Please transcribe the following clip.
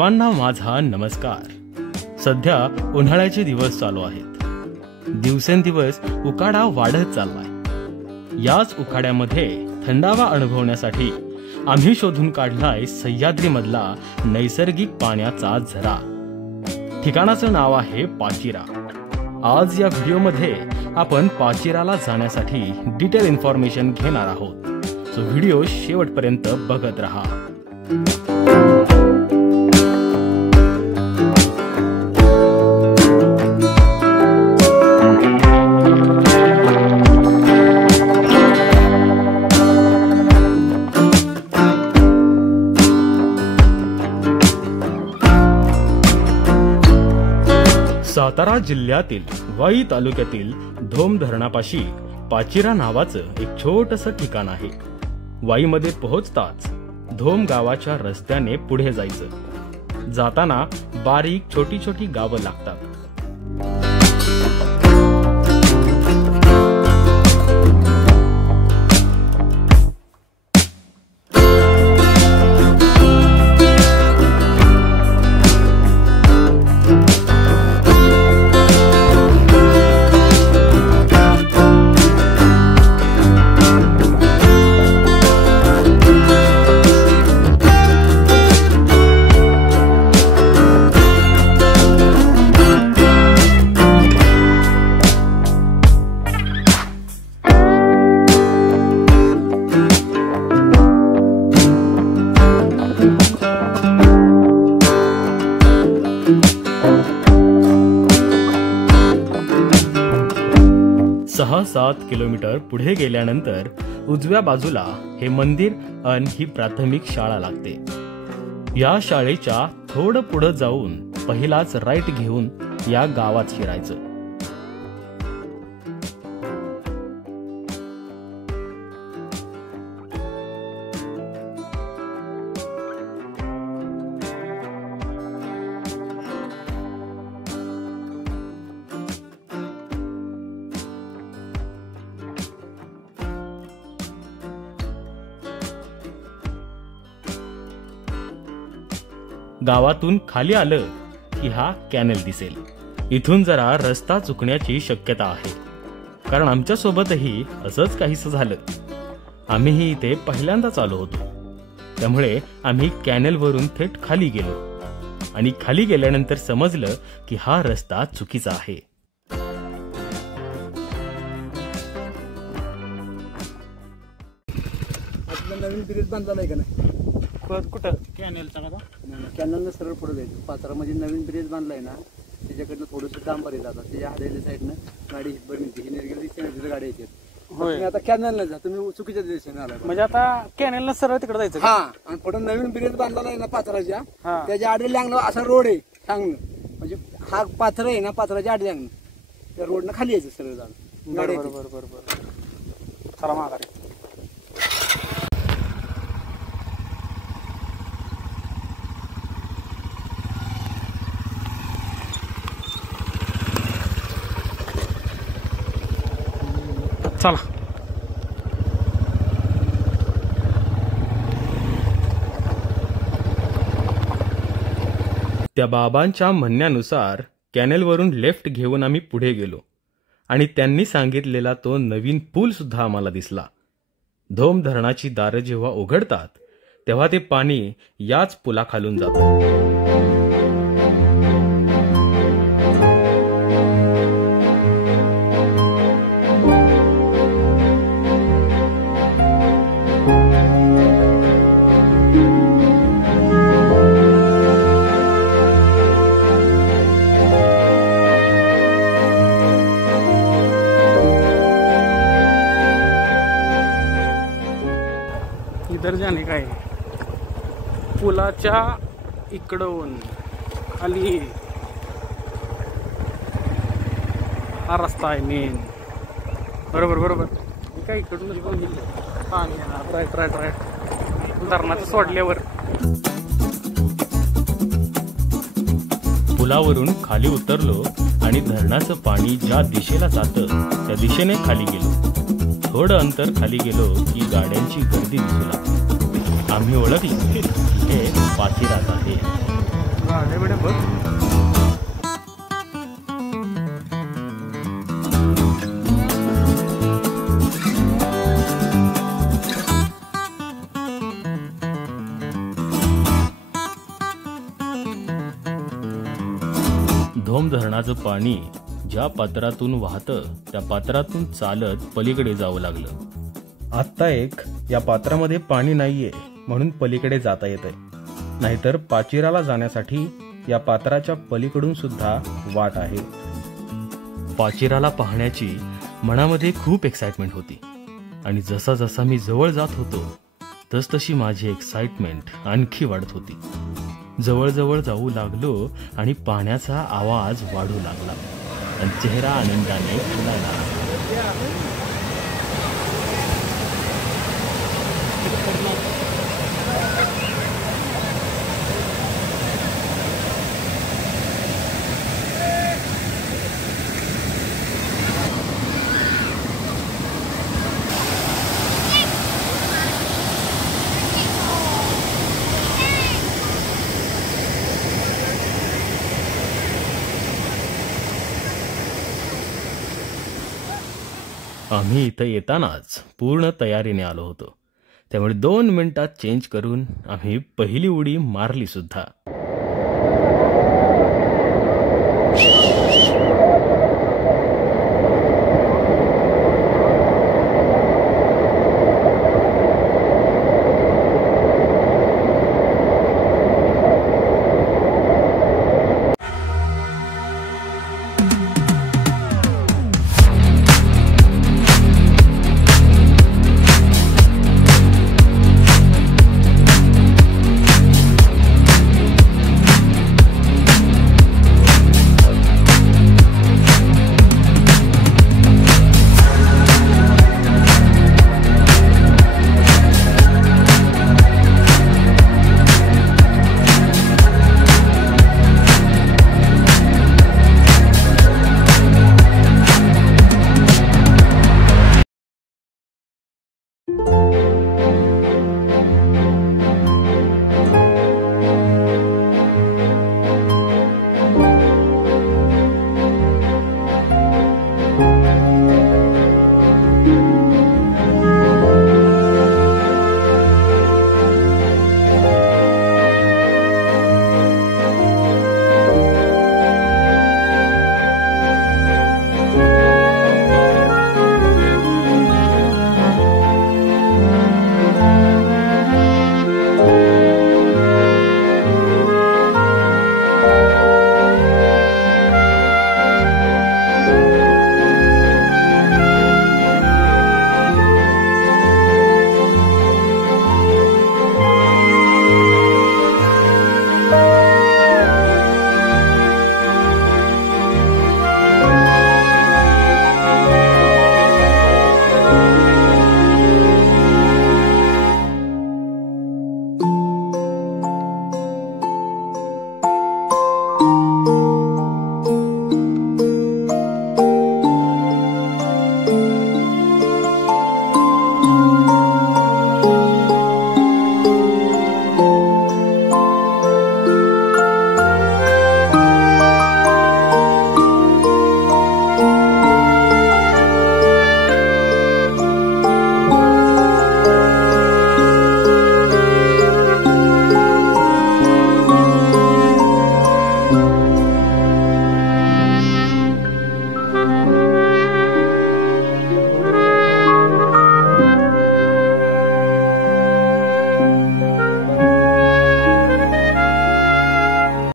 सर्वांना माझा नमस्कार। सध्या उन्हाळ्याचे दिवस चालू आहेत। दिवसेंदिवस उकाडा वाढत चाललाय। याच उकाड्यामध्ये थंडावा अनुभवण्यासाठी आम्ही शोधून काढलाय सह्याद्रीमधला नैसर्गिक पाण्याचा झरा। ठिकाणाचं नाव आहे पाचिरा। आज या व्हिडिओमध्ये आपण पाचिराला जाण्यासाठी डिटेल इन्फॉर्मेशन घेणार आहोत, सो व्हिडिओ शेवटपर्यंत बघत रहा। सातारा जिल्ह्यातील वाई तालुक्यातील धोम धरणापाशी पाचिरा नावाचं एक छोटंसं ठिकाण आहे। वाईमध्ये पोहोचताच धोम गावाच्या रस्त्याने पुढे जायचं। जाताना बारीक छोटी छोटी गावं लागतात। सहा 7 किलोमीटर पुढे गेल्यानंतर उजव्या बाजूला हे मंदिर आणि ही प्राथमिक शाळा लागते। या शाळेच्या थोडं पुढे जाऊन पहिलाच राईट घेऊन या गावात शिरायचं। गावातून खाली आलं की हा कॅनेल दिसेल। इथून जरा रस्ता चुकण्याची शक्यता आहे, कारण आमच्या सोबतही असंच काहीसं झालं। आम्हीही इथे पहिल्यांदाच आलो होतो, त्यामुळे आम्ही कॅनेल वरून थेट खाली गेलो आणि खाली गेल्यानंतर समजलं की हा रस्ता चुकीचा आहे। नवीन ब्रिज बांधला नाही का? नाही कुठं कॅनेलचा का? कॅनलनं सरळ पुढे जायचं। पात्रामध्ये नवीन ब्रिज बांधलाय ना, त्याच्याकडनं थोडंसं डांबर जातात। त्याच्या हरेल्या साईडनं गाडी बरं निघते, ही निर्गेल दिसते, गाडी येते। तुम्ही आता कॅनलला जा, तुम्ही चुकीच्या दिशेने आला। म्हणजे आता कॅनेलनं सरळ तिकडे जायचं? हा, आणि पुढे नवीन ब्रिज बांधला आहे ना पात्राच्या, त्याच्या आडी लागणं असा रोड आहे सांगणं, म्हणजे हा पात्र आहे ना, पात्राच्या आडी लागणं, त्या रोडनं खाली यायचं सरळ जाणं। बरोबर चला माघारी। चला त्या बाबांच्या म्हणण्यानुसार कॅनेलवरून लेफ्ट घेऊन आम्ही पुढे गेलो आणि त्यांनी सांगितलेला तो नवीन पूल सुद्धा आम्हाला दिसला। धोम धरणाची दारं जेव्हा उघडतात तेव्हा ते पाणी याच पुलाखालून जातं। इधर जाणे काय, पुलाच्या इकडून खाली हा रस्ता आहे मेन। बरोबर काय इकडून पाणी राईट धरणाचं सोडल्यावर पुलावरून खाली उतरलो आणि धरणाचं पाणी ज्या दिशेला जातं त्या दिशेने खाली गेलो। थोडं अंतर खाली गेलो की गाड्यांची गर्दी दिसू लागली। आम्ही ओळखली हे पाचिरात आहे। गाड्या बिड्या बघ. धोम धरणाचं पाणी ज्या पात्रातून वाहतं त्या पात्रातून चालत पलीकडे जावं लागलं. आत्ता एक या पात्रामध्ये पाणी नाहीये म्हणून पलीकडे जाता येतंय, नाहीतर पाचिराला जाण्यासाठी या पात्राच्या पलीकडून सुद्धा वाट आहे. पाचिराला पाहण्याची मनामध्ये खूप एक्साइटमेंट होती आणि जसा जसा मी जवळ जात होतो तसतशी माझी एक्साइटमेंट आणखी वाढत होती. जवळजवळ जाऊ लागलो आणि पाण्याचा आवाज वाढू लागला आणि चेहरा आनंदाने फुलायला लागला. आम्ही इथं येतानाच पूर्ण तयारीने आलो होतो, त्यामुळे 2 मिनिटात चेंज करून आम्ही पहिली उडी मारली सुद्धा.